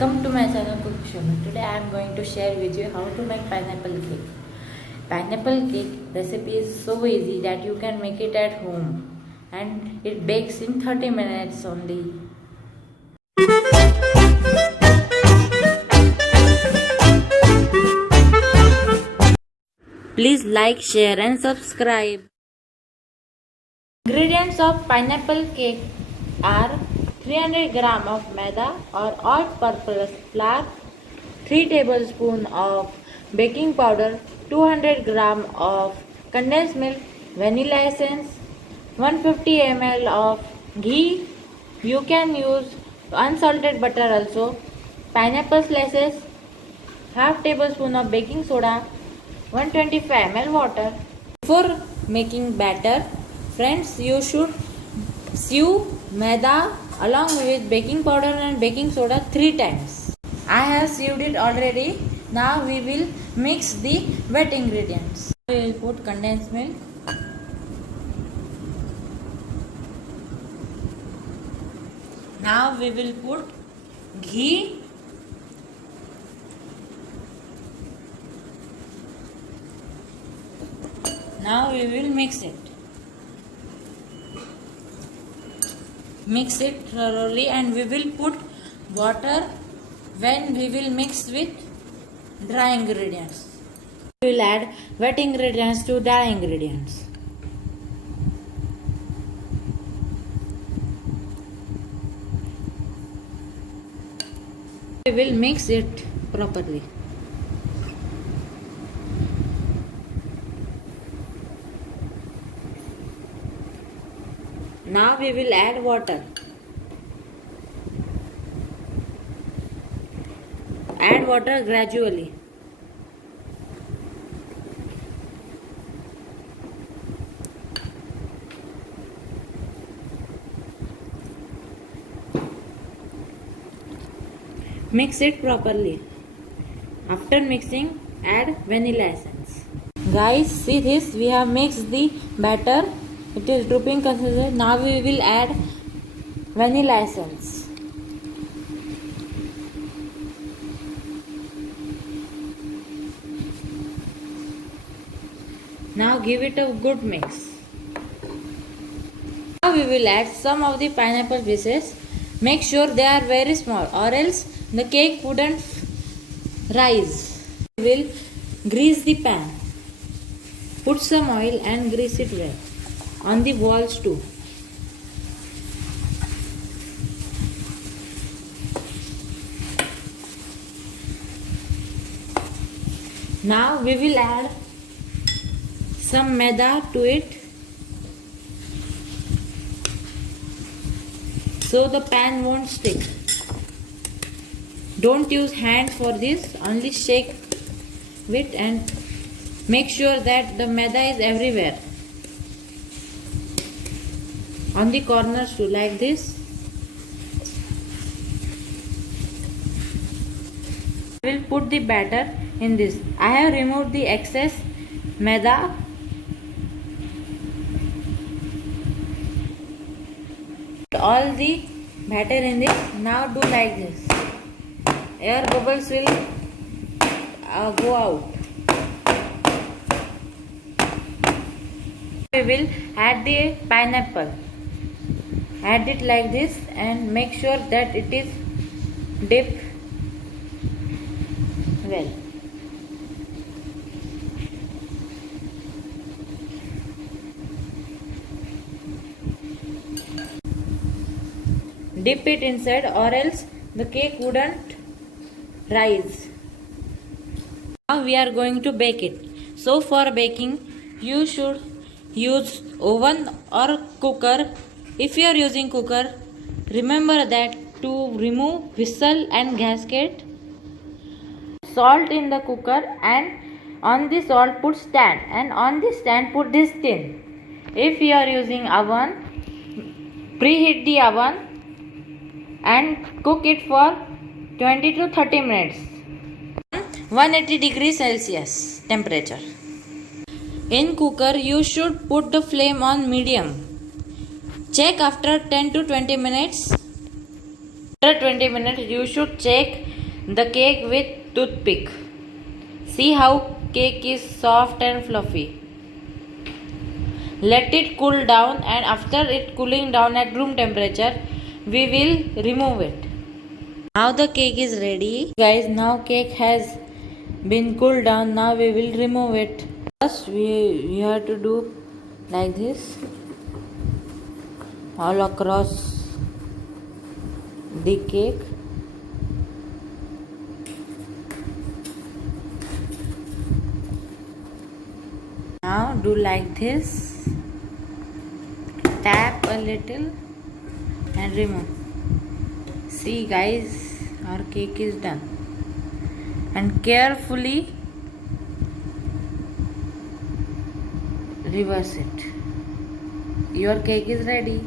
Welcome to my channel Cook Show. Today I am going to share with you how to make pineapple cake. Pineapple cake recipe is so easy that you can make it at home and it bakes in 30 minutes only. Please like, share and subscribe. Ingredients of pineapple cake are 300 gram of maida or all-purpose flour, 3 tablespoons of baking powder, 200 gram of condensed milk, vanilla essence, 150 ml of ghee. You can use unsalted butter also, pineapple slices, half tablespoon of baking soda, 125 ml water. Before making batter, friends, you should sieve maida along with baking powder and baking soda 3 times. I have sieved it already. Now we will mix the wet ingredients. We will put condensed milk. Now we will put ghee. Now we will mix it. Mix it thoroughly and we will put water when we will mix with dry ingredients. We will add wet ingredients to dry ingredients. We will mix it properly. Now we will add water. Add water gradually. Mix it properly. After mixing, add vanilla essence. Guys, see this, we have mixed the batter. It is drooping consistency. Now we will add vanilla essence. Now give it a good mix. Now we will add some of the pineapple pieces. Make sure they are very small or else the cake wouldn't rise. We will grease the pan. Put some oil and grease it well. On the walls too. Now we will add some maida to it so the pan won't stick. Don't use hands for this, only shake it and make sure that the maida is everywhere. On the corners too, like this. I will put the batter in this. I have removed the excess maida. Put all the batter in this. Now do like this. Air bubbles will go out. We will add the pineapple. Add it like this and make sure that it is dipped well. Dip it inside or else the cake wouldn't rise. Now we are going to bake it. So for baking you should use oven or cooker. If you are using cooker, remember that to remove whistle and gasket. Salt in the cooker and on the salt put stand and on the stand put this tin. If you are using oven, preheat the oven and cook it for 20 to 30 minutes. 180 degrees Celsius temperature. In cooker, you should put the flame on medium. Check after 10 to 20 minutes. After 20 minutes, you should check the cake with toothpick. See how cake is soft and fluffy. Let it cool down, and after it cooling down at room temperature, we will remove it. Now the cake is ready. Guys, now cake has been cooled down. Now we will remove it. First we have to do like this all across the cake. Now do like this, tap a little and remove. See guys, our cake is done. And carefully reverse it. Your cake is ready.